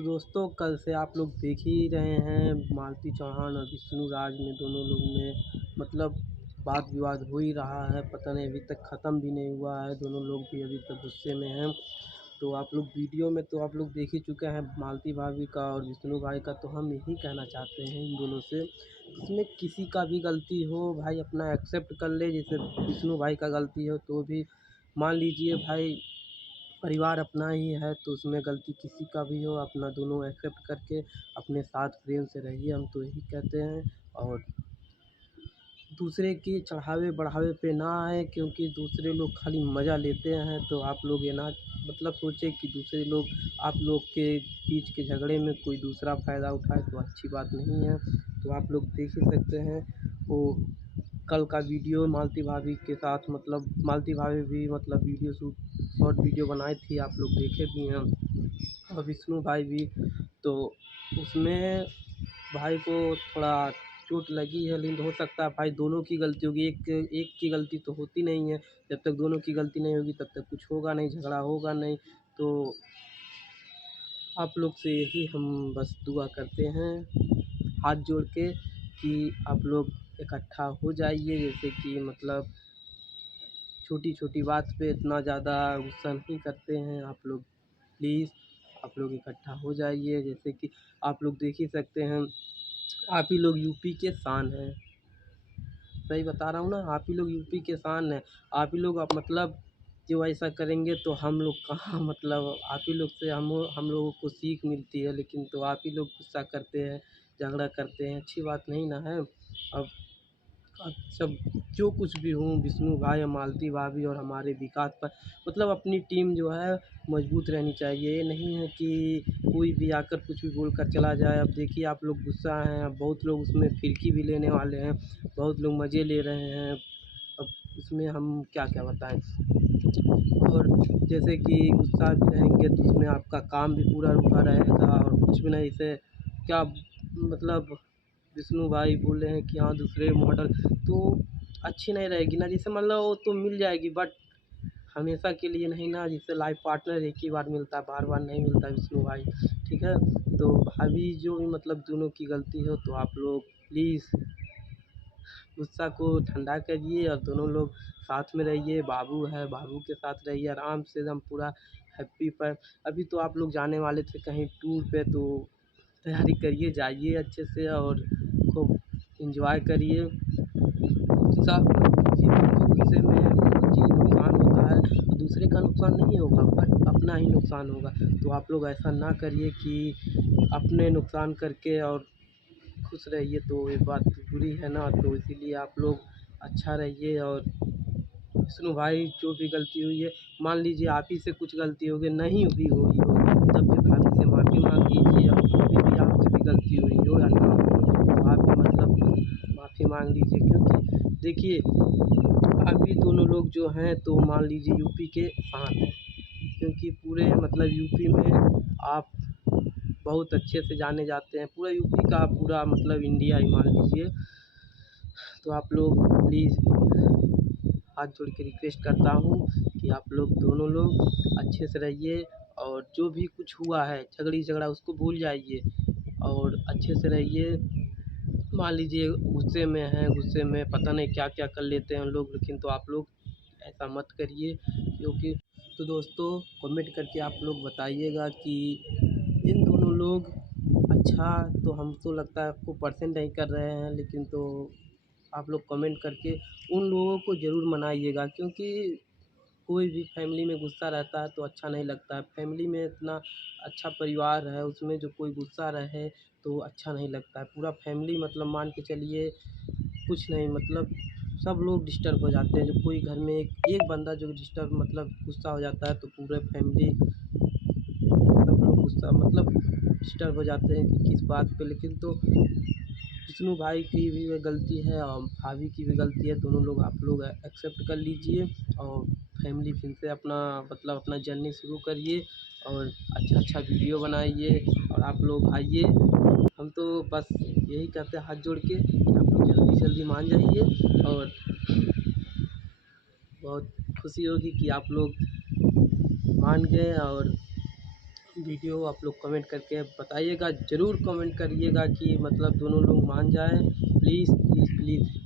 तो दोस्तों कल से आप लोग देख ही रहे हैं मालती चौहान और विष्णु राज में दोनों लोग में मतलब वाद विवाद हो ही रहा है। पता नहीं अभी तक ख़त्म भी नहीं हुआ है, दोनों लोग भी अभी तक गुस्से में हैं। तो आप लोग वीडियो में तो आप लोग देख ही चुके हैं मालती भाभी का और विष्णु भाई का। तो हम यही कहना चाहते हैं इन दोनों से, इसमें किसी का भी गलती हो भाई अपना एक्सेप्ट कर ले। जैसे विष्णु भाई का गलती हो तो भी मान लीजिए भाई, परिवार अपना ही है तो उसमें गलती किसी का भी हो अपना दोनों एक्सेप्ट करके अपने साथ प्रेम से रहिए, हम तो यही कहते हैं। और दूसरे के चढ़ावे बढ़ावे पे ना आए, क्योंकि दूसरे लोग खाली मज़ा लेते हैं। तो आप लोग ये ना मतलब सोचें कि दूसरे लोग आप लोग के बीच के झगड़े में कोई दूसरा फ़ायदा उठाए, तो अच्छी बात नहीं है। तो आप लोग देख ही सकते हैं वो कल का वीडियो मालती भाभी के साथ, मतलब मालती भाभी भी मतलब वीडियो शॉर्ट वीडियो बनाई थी, आप लोग देखे भी हैं। और विष्णु भाई भी, तो उसमें भाई को थोड़ा चोट लगी है, लेकिन हो सकता है भाई दोनों की गलती होगी, एक की गलती तो होती नहीं है। जब तक दोनों की गलती नहीं होगी तब तक कुछ होगा नहीं, झगड़ा होगा नहीं। तो आप लोग से यही हम बस दुआ करते हैं हाथ जोड़ के कि आप लोग इकट्ठा हो जाइए। जैसे कि मतलब छोटी छोटी बात पे इतना ज़्यादा गुस्सा नहीं करते हैं आप लोग, प्लीज़ आप लोग इकट्ठा हो जाइए। जैसे कि आप लोग देख ही सकते हैं, आप ही लोग यूपी के शान हैं, सही बता रहा हूँ ना, आप ही लोग यूपी के शान हैं। आप ही लोग आप मतलब जो ऐसा करेंगे तो हम लोग कहाँ मतलब आप ही लोग से हम लोगों को सीख मिलती है, लेकिन तो आप ही लोग गुस्सा करते हैं, झगड़ा करते हैं, अच्छी बात नहीं ना है। अब सब जो कुछ भी हूँ विष्णु भाई और मालती भाभी और हमारे विकास पर मतलब अपनी टीम जो है मजबूत रहनी चाहिए। ये नहीं है कि कोई भी आकर कुछ भी बोल कर चला जाए। अब देखिए आप लोग गुस्सा हैं, अब बहुत लोग उसमें फिरकी भी लेने वाले हैं, बहुत लोग मज़े ले रहे हैं। अब उसमें हम क्या क्या बताएं। और जैसे कि गुस्सा भी रहेंगे तो उसमें आपका काम भी पूरा रुका रहेगा और कुछ भी नहीं से क्या मतलब विष्णु भाई बोल रहे हैं कि हाँ दूसरे मॉडल तो अच्छी नहीं रहेगी ना। जैसे मतलब वो तो मिल जाएगी बट हमेशा के लिए नहीं ना। जैसे लाइफ पार्टनर एक ही बार मिलता है, बार बार नहीं मिलता विष्णु भाई, ठीक है। तो भाभी जो भी मतलब दोनों की गलती हो तो आप लोग प्लीज़ गुस्सा को ठंडा करिए और दोनों लोग साथ में रहिए। बाबू है, बाबू के साथ रहिए आराम से एकदम पूरा हैप्पी। पर अभी तो आप लोग जाने वाले थे कहीं टूर पे, तो तैयारी करिए, जाइए अच्छे से और खूब एंजॉय करिए। गुस्सा मत कीजिए, क्योंकि गुस्से में बहुत चीज़ नुकसान होता है, तो दूसरे का नुकसान नहीं होगा बट अपना ही नुकसान होगा। तो आप लोग ऐसा ना करिए कि अपने नुकसान करके और खुश रहिए, तो ये बात बुरी है ना। तो इसीलिए आप लोग अच्छा रहिए। और विष्णु भाई जो भी गलती हुई है, मान लीजिए आप ही से कुछ गलती हो गई, नहीं भी हुई हो, तब भी भाभी से माफ़ी मांग लीजिए। और कभी भी आपसे भी गलती हुई हो या ना हो तो आप भी मतलब माफ़ी मांग लीजिए। क्योंकि देखिए आप ही दोनों लोग जो हैं तो मान लीजिए यूपी के शान हैं, क्योंकि पूरे मतलब यूपी में आप बहुत अच्छे से जाने जाते हैं, पूरा यूपी का पूरा मतलब इंडिया ही मान लीजिए। तो आप लोग प्लीज़ हाथ जोड़ के रिक्वेस्ट करता हूँ कि आप लोग दोनों लोग अच्छे से रहिए। और जो भी कुछ हुआ है झगड़ा उसको भूल जाइए और अच्छे से रहिए। मान लीजिए गुस्से में हैं, गुस्से में पता नहीं क्या क्या कर लेते हैं लोग, लेकिन तो आप लोग ऐसा मत करिए। क्योंकि तो दोस्तों कमेंट करके आप लोग बताइएगा कि इन दोनों लोग अच्छा, तो हमको लगता है आपको पसंद नहीं कर रहे हैं, लेकिन तो आप लोग कमेंट करके उन लोगों को ज़रूर मनाइएगा। क्योंकि कोई भी फैमिली में गुस्सा रहता है तो अच्छा नहीं लगता है। फैमिली में इतना अच्छा परिवार है, उसमें जो कोई गुस्सा रहे तो अच्छा नहीं लगता है। पूरा फैमिली मतलब मान के चलिए कुछ नहीं मतलब सब लोग डिस्टर्ब हो जाते हैं। जब कोई घर में एक बंदा जो डिस्टर्ब मतलब गुस्सा हो जाता है तो पूरे फैमिली सब लोग गुस्सा मतलब डिस्टर्ब हो जाते हैं कि किस बात पे। लेकिन तो विष्णु भाई की भी गलती है और भाभी की भी गलती है, दोनों लोग आप लोग एक्सेप्ट कर लीजिए और फैमिली फिर से अपना मतलब अपना जर्नी शुरू करिए और अच्छा अच्छा वीडियो बनाइए और आप लोग आइए। हम तो बस यही कहते हैं हाथ जोड़ के कि आप लोग जल्दी जल्दी मान जाइए। और बहुत खुशी होगी कि आप लोग मान गए और वीडियो आप लोग कमेंट करके बताइएगा, ज़रूर कमेंट करिएगा कि मतलब दोनों लोग मान जाएँ। Please please please.